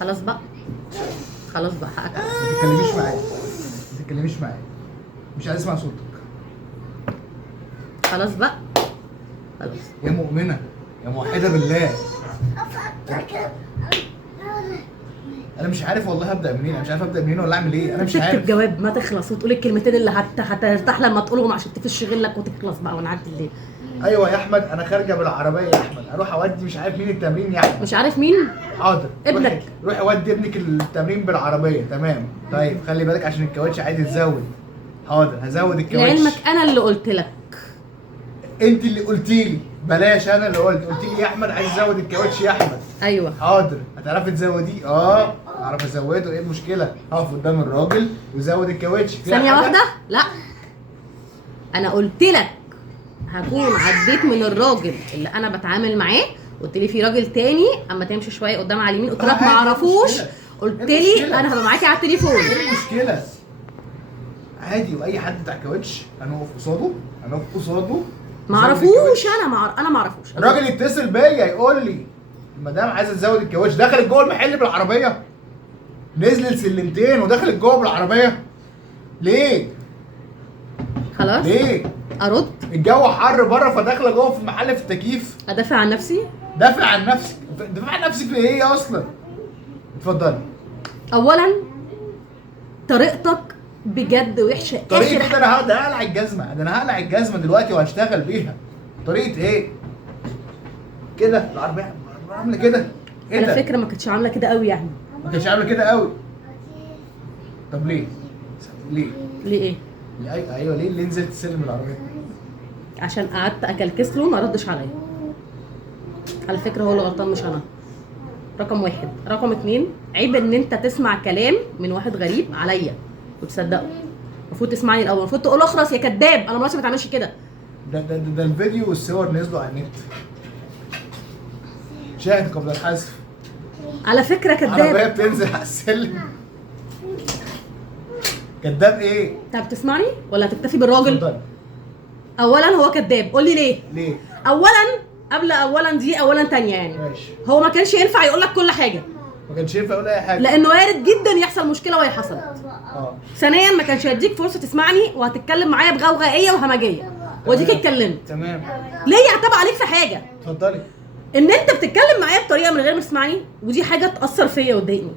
خلاص بقى، خلاص بقى حقك. ما تتكلميش معايا، ما تتكلميش معايا، مش عايز اسمع صوتك. خلاص بقى، خلاص. يا مؤمنه يا موحده بالله، انا مش عارف والله هبدا منين، انا مش عارف ابدا منين ولا اعمل ايه، انا مش تكتب عارف. جواب ما تخلص وتقول الكلمتين اللي هترتاح لما تقولهم عشان تفش غلك وتخلص بقى ونعدي الليل. ايوه يا احمد، انا خارجه بالعربيه يا احمد، اروح اودي مش عارف مين التمرين يا احمد. مش عارف مين؟ حاضر، ابنك. روحي ودي ابنك التمرين بالعربيه. تمام طيب، خلي بالك عشان الكاوتش عايز يتزود. حاضر هزود الكاوتش. لعلمك انا اللي قلت لك. انت اللي قلتي لي، بلاش انا اللي قلت لي يا احمد عايز ازود الكاوتش يا احمد. ايوه حاضر، هتعرفي تزوديه؟ اعرف ازوده، ايه المشكله؟ هقف قدام الراجل وزود الكاوتش. ثانيه واحده. لا انا قلت لك هكون عديت من الراجل اللي انا بتعامل معاه، قلت لي في راجل تاني اما تمشي شويه قدام على اليمين، قلت لك ما اعرفوش، قلت لي انا هبقى معاكي على التليفون. ايه المشكله؟ عادي، واي حد بتاع كاوتش هنقف قصاده، ما اعرفوش، انا ما اعرفوش. الراجل يتصل بيا يقول لي المدام عايزه تزود الكاوتش، دخلت جوه المحل بالعربيه، نزل سلمتين ودخلت جوه بالعربيه. ليه؟ خلاص ليه؟ ارد؟ الجو حر بره فداخله جوه في المحل في التكييف. ادافع عن نفسي؟ دافع عن نفسك، دافع عن نفسك في ايه اصلا؟ اتفضلي. اولا طريقتك بجد وحشه. طريقه كده انا هقلع الجزمه، انا هقلع الجزمه دلوقتي وهشتغل بيها. طريقه ايه؟ كده العربيه عامله كده. ايه على ده؟ فكره ما كانتش عامله كده قوي يعني. ما كانتش عامله كده قوي. طب ليه؟ ليه؟ ليه ايه؟ ايوه ليه اللي نزلت السلم العربيه؟ عشان قعدت اكلكس له ما ردش عليا. على فكره هو اللي غلطان مش انا. رقم واحد. رقم اتنين، عيب ان انت تسمع كلام من واحد غريب عليا وتصدقه. المفروض تسمعني الاول، المفروض تقول اخرس يا كداب، انا مراتي ما بتعملش كده. ده الفيديو والصور نزلوا على النت. شاهد قبل الحذف. على فكره كداب. عربيه بتنزل على السلم. كداب ايه؟ انت بتسمعني ولا هتكتفي بالراجل؟ اتفضل. اولا هو كداب، قول لي ليه؟ ليه؟ اولا قبل اولا دي اولا تانية يعني. ماشي. هو ما كانش ينفع يقول لك كل حاجه. ما كانش ينفع اقول اي حاجه. لانه وارد جدا يحصل مشكله وهي حصلت. ثانيا ما كانش هيديك فرصه تسمعني وهتتكلم معايا بغوغائيه وهمجيه. وديك اتكلمت. تمام. ليه يعتب عليك في حاجه؟ اتفضلي. ان انت بتتكلم معايا بطريقه من غير ما تسمعني، ودي حاجه تاثر فيا وتضايقني.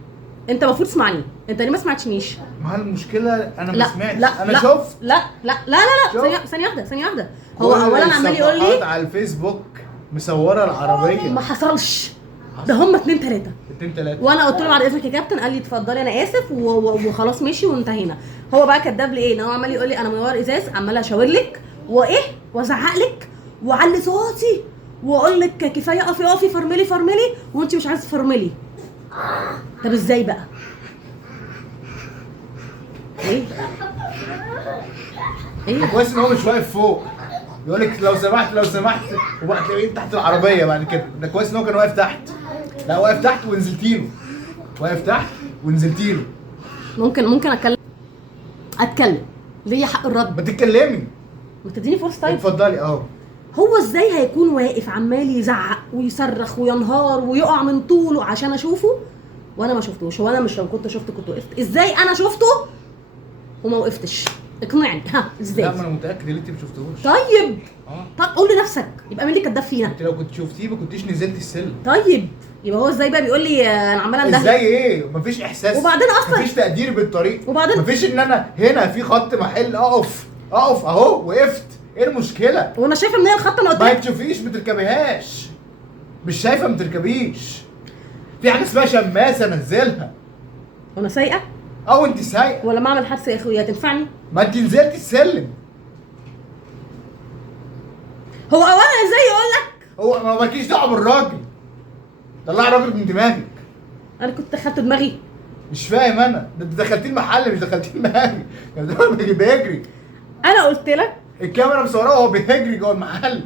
انت المفروض تسمعني، انت ليه ما سمعتنيش؟ ما المشكله انا ما لا سمعتش. لا انا لا شفت. لا ثانيه واحده. هو اولا عمال يقول الصفحات لي على الفيسبوك مصوره العربيه. ما حصلش، ده هم 2 3. 2 3. وانا قلت له بعد اذنك يا كابتن، قال لي اتفضلي انا اسف وخلاص ماشي وانتهينا. هو بقى كداب لي ايه؟ ان هو عمال يقول لي انا من ورا ازاز عماله اشاور لك وايه وازعق لك واعلي صوتي واقول لك كفايه اقفي فرملي وانت مش عايزه تفرملي. طب ازاي بقى؟ ايه كويس ان هو مش واقف فوق يقول لك لو سمحت وبقى تلاقيه تحت العربيه بعد كده. ده كويس ان هو كان واقف تحت. لا واقف تحت ونزلتي له. ممكن اتكلم ليا حق الرد. ما تتكلمي. ما تديني فرصه طيب. اتفضلي. هو ازاي هيكون واقف عمال يزعق ويصرخ وينهار ويقع من طوله عشان اشوفه وانا ما شفتوش؟ هو انا مش لو كنت شفته كنت وقفت؟ ازاي انا شفته وما وقفتش؟ اقنعني. ازاي؟ لا ما انا متاكد ان انت ما شفتهوش. طيب طب قول لنفسك، يبقى مين اللي كداب فينا؟ انت لو كنت شفتيه ما كنتيش نزلتي السلم. طيب يبقى هو ازاي بقى بيقول لي انا عماله اندهلك؟ ازاي ايه؟ مفيش احساس. وبعدين اصلا مفيش تقدير بالطريق. وبعدين مفيش ان انا هنا في خط محل اقف اهو وقفت. ايه المشكله؟ وانا شايفه ان هي الخط انا ما قدام. تشوفيش ما تركبيهاش. مش شايفه ما تركبيش. في حاجه اسمها شماسه نزلها. وانا سايقه؟ انت سايقه. ولا ما اعمل حادثه يا اخويا تنفعني؟ ما انت نزلتي السلم. هو اولا ازاي يقول لك؟ هو ما مالكيش دعوه بالراجل. طلعي الراجل من دماغك. انا كنت دخلت دماغي. مش فاهم انا. ده انت دخلتي المحل مش دخلتي دماغي. ده بيجري. انا قلت لك الكاميرا مصوراه وهو بيجري جوه المحل.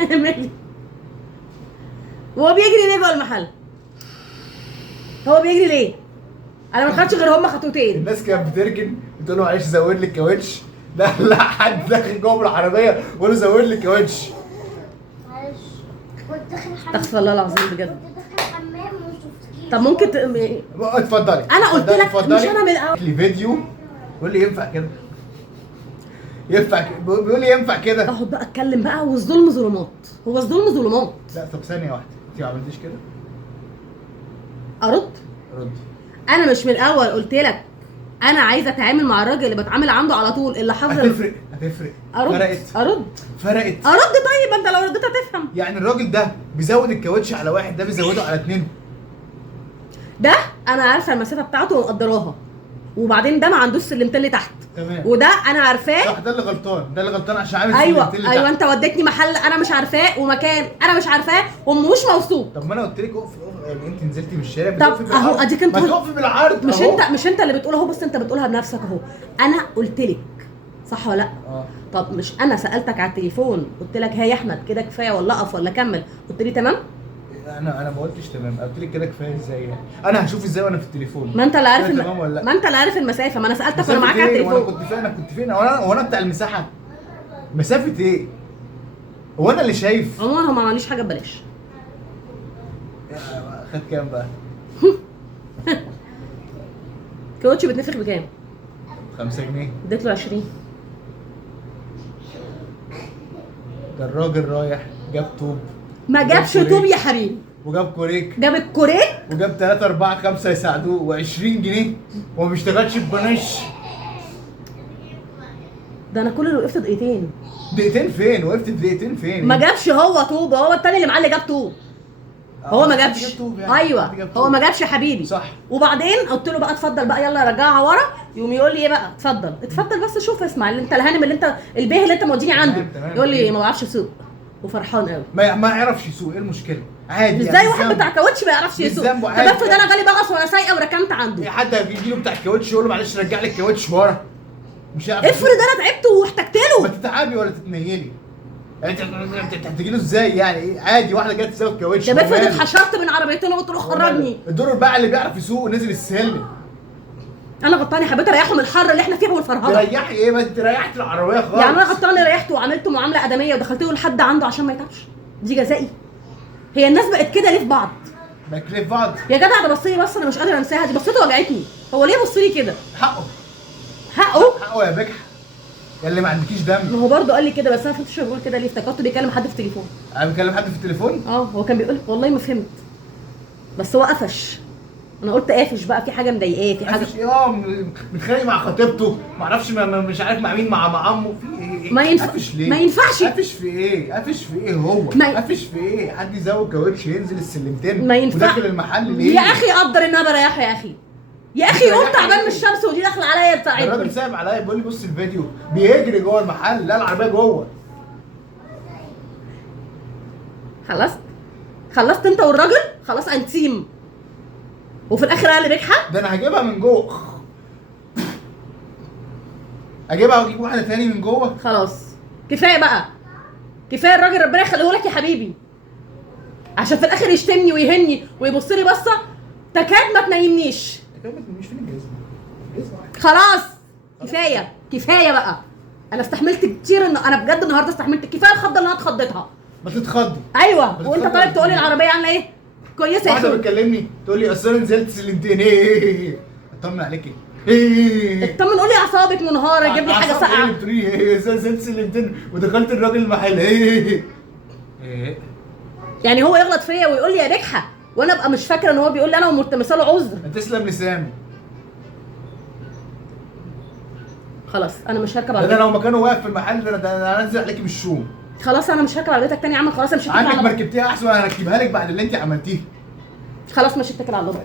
مالي؟ هو بيجري ليه جوه المحل؟ هو بيجري ليه؟ انا ما خدتش غير هما خطوتين. الناس كانت بتركن بتقول له معلش زود لي الكاوتش. لا حد داخل جوه بالعربيه وقال له زود لي الكاوتش. معلش كنت داخل حمام. استغفر الله العظيم بجد. كنت داخل حمام طب ممكن اتفضلي. انا قلت لك مش انا من الاول. لي فيديو بيقول لي ينفع كده؟ ينفع بيقول لي ينفع كده؟ اقعد بقى اتكلم بقى، والظلم ظلمات، هو الظلم ظلمات. لا طب ثانيه واحده، انت ما عملتيش كده؟ ارد؟ ردي. انا مش من الاول قلت لك انا عايزه اتعامل مع الراجل اللي بتعامل عنده على طول، اللي حافظ. هتفرق ارد؟ فرقت. طيب انت لو رديت هتفهم. يعني الراجل ده بيزود الكاوتش على واحد، ده بيزوده على اتنين. ده انا عارفه المسافه بتاعته ومقدراها، وبعدين ده ما عندوش سلمتين اللي تحت. تمام. وده انا عارفاه. صح، ده اللي غلطان عشان عامل ايوه سلمتين اللي تحت. انت وديتني محل انا مش عارفاه، ومكان انا مش عارفاه، ومش موثوق. طب ما انا قلت لك اقفي يعني انت نزلتي من الشارع طب اهو اديك انت ما تقفي بالعرض. مش انت اللي بتقول اهو، بس انت بتقولها بنفسك اهو. انا قلت لك صح ولا لا؟ طب مش انا سالتك على التليفون قلت لك ها يا احمد كده كفايه ولا اقف ولا اكمل؟ قلت لي تمام. انا ما قلتش تمام، قلت لك كده كفايه ازاي يعني؟ انا هشوف ازاي وانا في التليفون؟ ما انت اللي عارف تمام ولا لا؟ ما انت اللي عارف المسافه، ما انا سالتك وانا معاك على التليفون. وانا كنت فين هو انا بتاع المساحه؟ مسافه ايه؟ هو انا اللي شايف؟ عموما هو ما عمليش حاجه ببلاش. خد كام بقى؟ كوتش بتنفخ بكام؟ 5 جنيه. اديت له 20. ده الراجل رايح جاب طوب. ما جابش طوب يا حبيبي، وجاب كوريك. جاب الكوريك وجاب 3 4 5 يساعدوه و20 جنيه وما بيشتغلش ببلاش. ده انا كل اللي وقفت دقيقتين. دقيقتين فين؟ وقفت دقيقتين فين؟ ما جابش هو طوب، هو التاني اللي معاه اللي جاب طوب. هو ما جابش. يعني. ايوه هو ما جابش يا حبيبي. صح. وبعدين قلت له بقى اتفضل بقى يلا رجعها ورا، يقوم يقول لي ايه بقى؟ اتفضل بس شوف اسمع اللي انت الهانم اللي انت البيه اللي انت موديني عنده. تمام. يقول لي ما بعرفش اسوق وفرحان قوي. ما يعرفش يسوق، ايه المشكله؟ عادي ازاي يعني واحد بتاع كاوتش ما يعرفش يسوق؟ طب عادي. افرض انا جالي بغص وانا سايقه وركنت عنده. حد هيجي له بتاع الكاوتش يقول له معلش رجع لي الكاوتش ورا، مش هيعرف. افرض انا تعبت واحتجت له. ما تتعبي ولا تتنيلي. انت هتجي له ازاي يعني؟ ايه عادي واحده جت تزود كاوتش. طب افرض اتحشرت بين عربيتين وقلت له خرجني. الدور بقى اللي بيعرف يسوق ونزل السلم. انا غلطانه، حبيت اريحه من الحر اللي احنا فيه والفرهده. تريحي ايه؟ ما انت ريحت العربيه خالص. يعني انا غلطانه ريحته وعملته معامله ادميه ودخلت له لحد عنده عشان ما يتعبش؟ دي جزائي؟ هي الناس بقت كده ليه في بعض؟ ما كليف بعض يا جدع ده بص لي بس انا مش قادره انساها، دي بصته وجعتني. هو ليه بص لي كده؟ حقه يا بجح يا اللي ما عندكيش دم. ما هو برضه قال لي كده، بس انا ما فهمتش هو بيقول كده ليه، افتكرته بيكلم حد في التليفون. انا بكلم حد في التليفون؟ هو كان بيقول والله ما فهمت، بس هو قفش. انا قلت قافش بقى، في حاجه مضايقاه، في حاجه قافش ايه؟ متخانق مع خطيبته، ما اعرفش مش عارف مع مين، مع عمه، في ايه؟ ما ينفعش. قافش في ايه هو؟ قافش في ايه؟ حد يزود كاوتش ينزل السلمتين ما ينفع. وداخل المحل ليه؟ يا اخي قدر ان انا بريحه يا اخي قوم تعبان من الشمس ودي داخله عليا تساعدني. الراجل سايب عليا بيقول لي بص الفيديو بيجري جوه المحل، لا العربيه جوه. خلصت انت والراجل؟ خلاص انتيم. وفي الاخر قال لي بجحه؟ ده انا هجيبها من جوه. اجيبها واجيب واحده تاني من جوه. خلاص كفايه بقى، كفايه الراجل ربنا يخليه لك يا حبيبي، عشان في الاخر يشتمني ويهني ويبص لي بصه تكاد ما تنيمنيش. مش فين الجزمه؟ خلاص كفايه بقى. انا استحملت كتير، انا بجد النهارده استحملت كفايه الخضه اللي انا اتخضيتها. ما تتخضي. ايوه وانت طالب تقول لي العربيه عامله ايه؟ كويسه يا واحده اخي. بتكلمني تقول لي اصل انا نزلت سلمتين. ايه اطمن عليكي. ايه اطمن قول لي اعصابك منهاره، جيب لي حاجه ساقعه. بتقول لي ايه؟ نزلت سلمتين ودخلت الراجل المحل. ايه يعني هو يغلط فيا ويقول لي يا بجحه وانا ابقى مش فاكره ان هو بيقول لي انا وملتمسه له عذر؟ تسلم لسانه. خلاص انا مش هركب ده عربيتك. انا لو مكانه واقف في المحل ده انا هنزل عليكي بالشوم. خلاص انا مش هركب عربيتك تاني يا عم. خلاص انا مش هتكل عندك على الله. مركبتيها احسن، انا هركبها لك بعد اللي انت عملتيه. خلاص مش هتكل على الله.